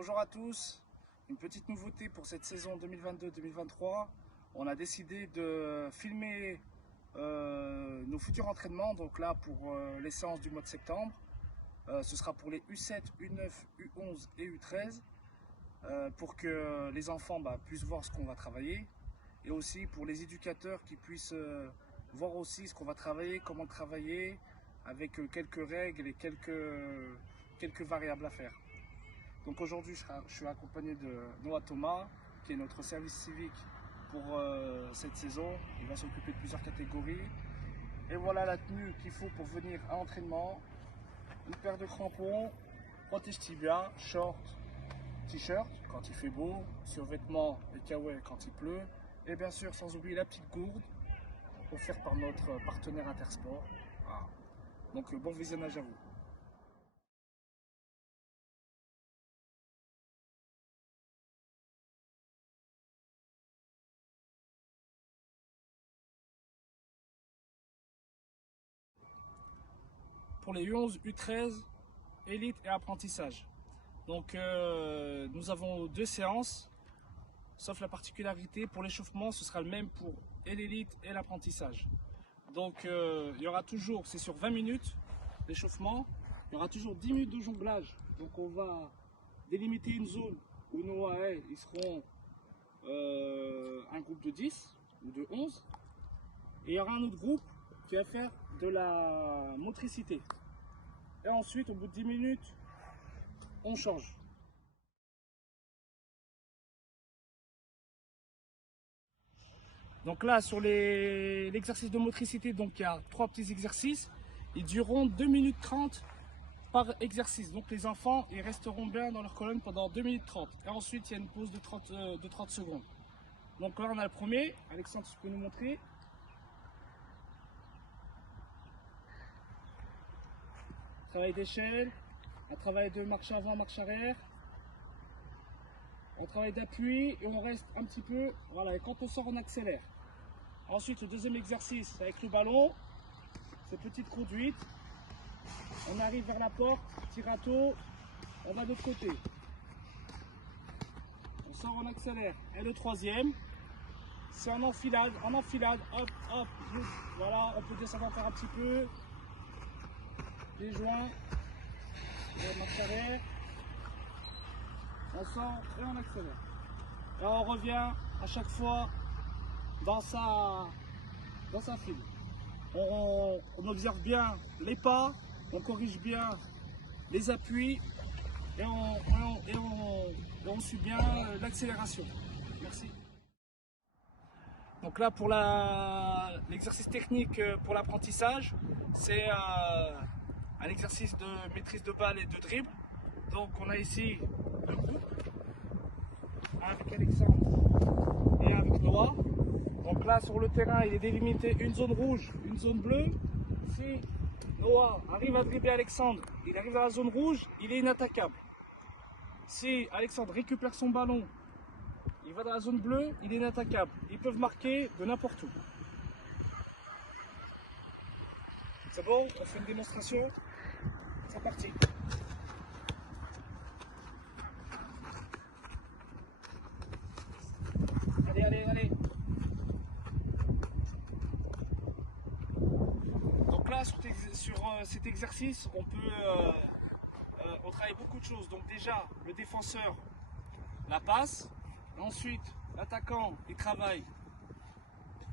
Bonjour à tous, une petite nouveauté pour cette saison 2022-2023. On a décidé de filmer nos futurs entraînements, donc là pour les séances du mois de septembre. Ce sera pour les U7, U9, U11 et U13 pour que les enfants puissent voir ce qu'on va travailler et aussi pour les éducateurs qui puissent voir aussi ce qu'on va travailler, comment le travailler avec quelques règles et quelques variables à faire. Donc aujourd'hui, je suis accompagné de Noah Thomas, qui est notre service civique pour cette saison. Il va s'occuper de plusieurs catégories. Et voilà la tenue qu'il faut pour venir à l'entraînement. Une paire de crampons, protège tibia, short, t-shirt quand il fait beau, survêtement et kawaii quand il pleut. Et bien sûr, sans oublier la petite gourde, offerte par notre partenaire Intersport. Voilà. Donc bon visionnage à vous. Pour les U11, U13, élite et apprentissage. Donc nous avons 2 séances, sauf la particularité, pour l'échauffement, ce sera le même pour l'élite et l'apprentissage. Donc il y aura toujours, c'est sur 20 minutes l'échauffement, il y aura toujours 10 minutes de jonglage. Donc on va délimiter une zone où Noah et ils seront un groupe de 10 ou de 11. Et il y aura un autre groupe qui va faire de la motricité. Et ensuite, au bout de 10 minutes, on change. Donc là, sur l'exercice de motricité, donc il y a 3 petits exercices. Ils dureront 2 minutes 30 par exercice. Donc les enfants, ils resteront bien dans leur colonne pendant 2 minutes 30. Et ensuite, il y a une pause de 30 secondes. Donc là, on a le premier. Alexandre, tu peux nous montrer? Travail d'échelle, un travail de marche avant, marche arrière, un travail d'appui et on reste un petit peu, voilà, et quand on sort on accélère. Ensuite le deuxième exercice avec le ballon, c'est petite conduite, on arrive vers la porte, petit râteau, on va de l'autre côté. On sort, on accélère. Et le troisième, c'est en enfilade, hop, hop, voilà, on peut descendre encore un petit peu. Les joints, on marche arrière, on sort et on accélère. Et on revient à chaque fois dans sa file. On observe bien les pas, on corrige bien les appuis et on suit bien l'accélération. Merci. Donc là pour l'exercice technique pour l'apprentissage, c'est un exercice de maîtrise de balle et de dribble. Donc on a ici le groupe, avec Alexandre et avec Noah. Donc là sur le terrain il est délimité une zone rouge, une zone bleue. Si Noah arrive à dribbler Alexandre, il arrive dans la zone rouge, il est inattaquable. Si Alexandre récupère son ballon, il va dans la zone bleue, il est inattaquable. Ils peuvent marquer de n'importe où. C'est bon, on fait une démonstration. C'est parti. Allez. Donc là, sur cet exercice, on travaille beaucoup de choses. Donc déjà, le défenseur, la passe. Ensuite, l'attaquant, il travaille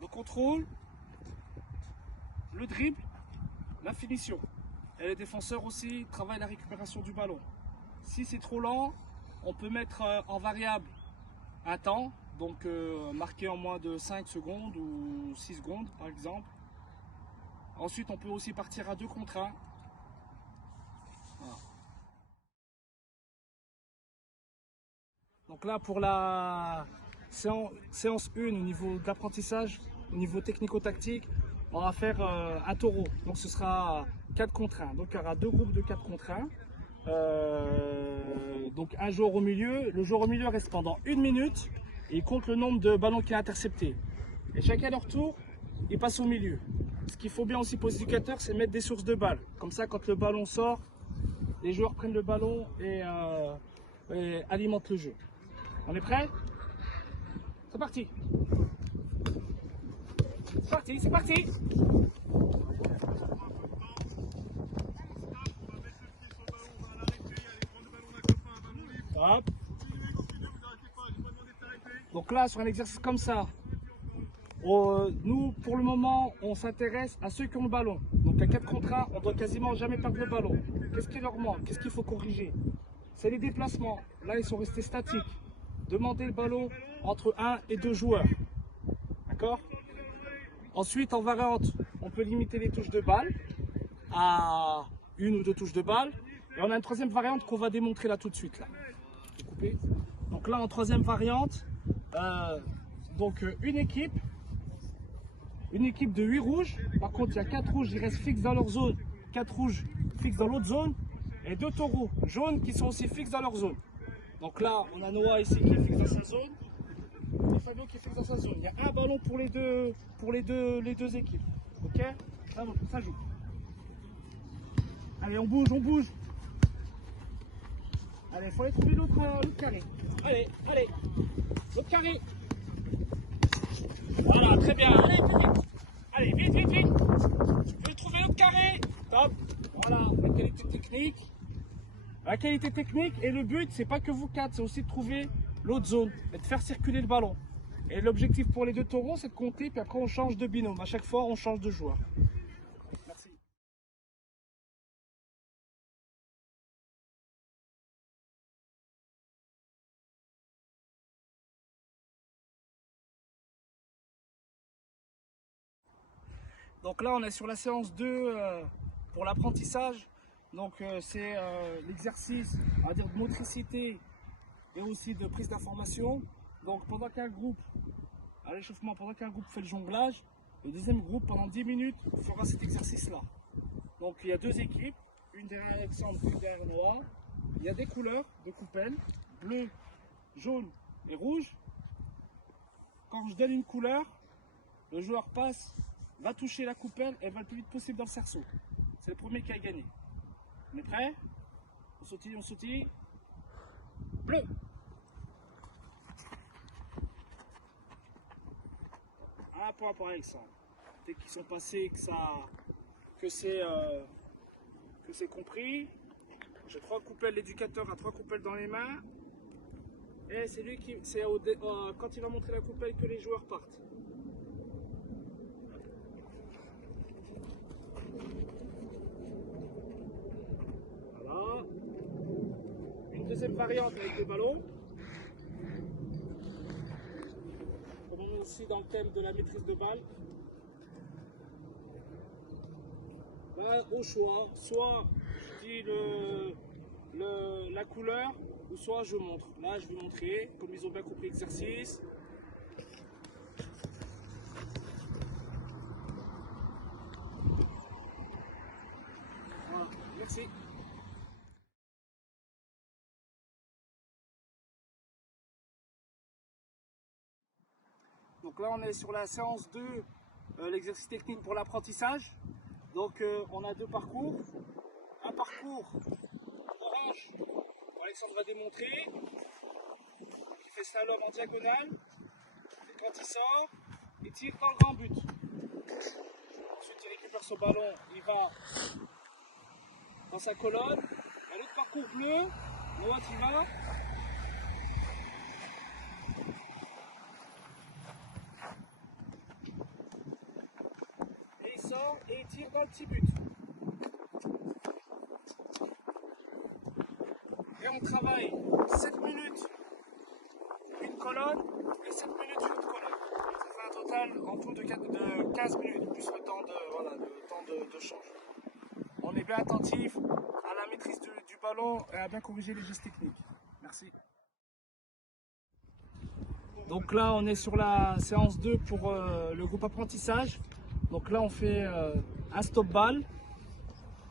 le contrôle, le dribble, la finition. Et les défenseurs aussi travaillent la récupération du ballon. Si c'est trop lent, on peut mettre en variable un temps, donc marqué en moins de 5 secondes ou 6 secondes par exemple. Ensuite, on peut aussi partir à 2 contre 1. Voilà. Donc là, pour la séance 1 au niveau de l'apprentissage, au niveau technico-tactique, on va faire un taureau. Donc ce sera 4 contre 1. Donc il y aura 2 groupes de 4 contre 1. Donc un joueur au milieu. Le joueur au milieu reste pendant 1 minute et il compte le nombre de ballons qu'il a interceptés. Et chacun à leur tour, il passe au milieu. Ce qu'il faut bien aussi pour les éducateurs, c'est mettre des sources de balles. Comme ça, quand le ballon sort, les joueurs prennent le ballon et alimente le jeu. On est prêt? C'est parti. C'est parti, c'est parti. Hop. Donc là, sur un exercice comme ça, nous, pour le moment, on s'intéresse à ceux qui ont le ballon. Donc à 4 contre 1, on doit quasiment jamais perdre le ballon. Qu'est-ce qui leur manque? Qu'est-ce qu'il faut corriger? C'est les déplacements. Là, ils sont restés statiques. Demandez le ballon entre 1 et 2 joueurs. D'accord? Ensuite, en variante, on peut limiter les touches de balle à 1 ou 2 touches de balle. Et on a une troisième variante qu'on va démontrer là tout de suite. Là. Donc là, en troisième variante, une équipe de 8 rouges. Par contre, il y a 4 rouges, ils restent fixes dans leur zone. 4 rouges fixes dans l'autre zone. Et 2 taureaux jaunes qui sont aussi fixes dans leur zone. Donc là, on a Noah ici qui est fixe dans sa zone. Et Fabio qui est fixe dans sa zone. Il y a un ballon pour les deux équipes. Ok? Ça joue. Allez, on bouge, on bouge. Allez, il faut aller trouver l'autre carré. Allez, allez. L'autre carré. Voilà, très bien. Allez, vite. Allez, vite, vite, vite. Je vais trouver l'autre carré. Top. Voilà, la qualité technique. La qualité technique et le but, c'est pas que vous 4, c'est aussi de trouver l'autre zone et de faire circuler le ballon. Et l'objectif pour les 2 taureaux, c'est de compter, puis après on change de binôme. À chaque fois, on change de joueur. Merci. Donc là, on est sur la séance 2 pour l'apprentissage. Donc c'est l'exercice, on va dire, de motricité et aussi de prise d'information. Donc pendant qu'un groupe, à l'échauffement, pendant qu'un groupe fait le jonglage, le deuxième groupe, pendant 10 minutes, fera cet exercice-là. Donc il y a 2 équipes, une derrière Alexandre, une derrière Noah. Il y a des couleurs de coupelles, bleu, jaune et rouge. Quand je donne une couleur, le joueur passe, va toucher la coupelle et va le plus vite possible dans le cerceau. C'est le premier qui a gagné. On est prêt? On sautille, on sautille. Bleu. Un point pour Alexandre. Dès qu'ils sont passés, que c'est compris. J'ai 3 coupelles, l'éducateur a 3 coupelles dans les mains. Et c'est lui qui, quand il va montrer la coupelle que les joueurs partent. Voilà. Une deuxième variante avec le ballon. Comme on est aussi dans le thème de la maîtrise de balle. Là, au choix, soit je dis la couleur, ou soit je montre. Là, je vais montrer, comme ils ont bien compris l'exercice. Voilà, merci. Donc là, on est sur la séance 2, l'exercice technique pour l'apprentissage. Donc on a 2 parcours. Un parcours orange, Alexandre va démontrer, qui fait slalom en diagonale. Et quand il sort, il tire dans le grand but. Ensuite, il récupère son ballon, il va dans sa colonne. Un autre parcours bleu, Noah, tu vas. Et il sort et il tire dans le petit but. Et on travaille 7 minutes une colonne et 7 minutes une autre colonne. Ça fait un total en tout de 15 minutes, plus le temps de change. On est bien attentif à la maîtrise du ballon et à bien corriger les gestes techniques. Merci. Donc là, on est sur la séance 2 pour le groupe apprentissage. Donc là, on fait un stop balle.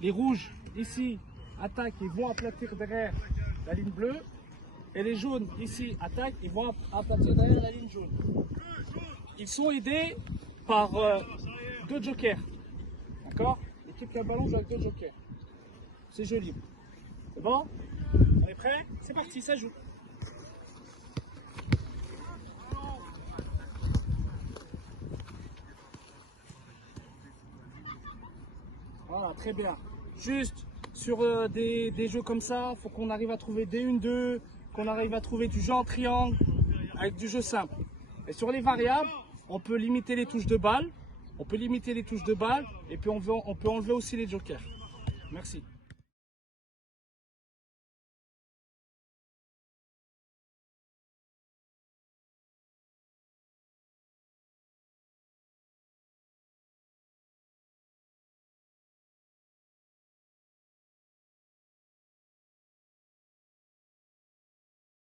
Les rouges, ici, attaquent et vont aplatir derrière la ligne bleue. Et les jaunes, ici, attaquent et vont aplatir derrière la ligne jaune. Ils sont aidés par 2 jokers. D'accord? L'équipe qui a le ballon joue avec 2 jokers. C'est joli. C'est bon? Allez. est prêt? C'est parti, ça joue. Voilà, très bien. Juste sur des jeux comme ça, il faut qu'on arrive à trouver des 1-2, qu'on arrive à trouver du jeu en triangle avec du jeu simple. Et sur les variables, on peut limiter les touches de balle, et puis on peut enlever aussi les jokers. Merci.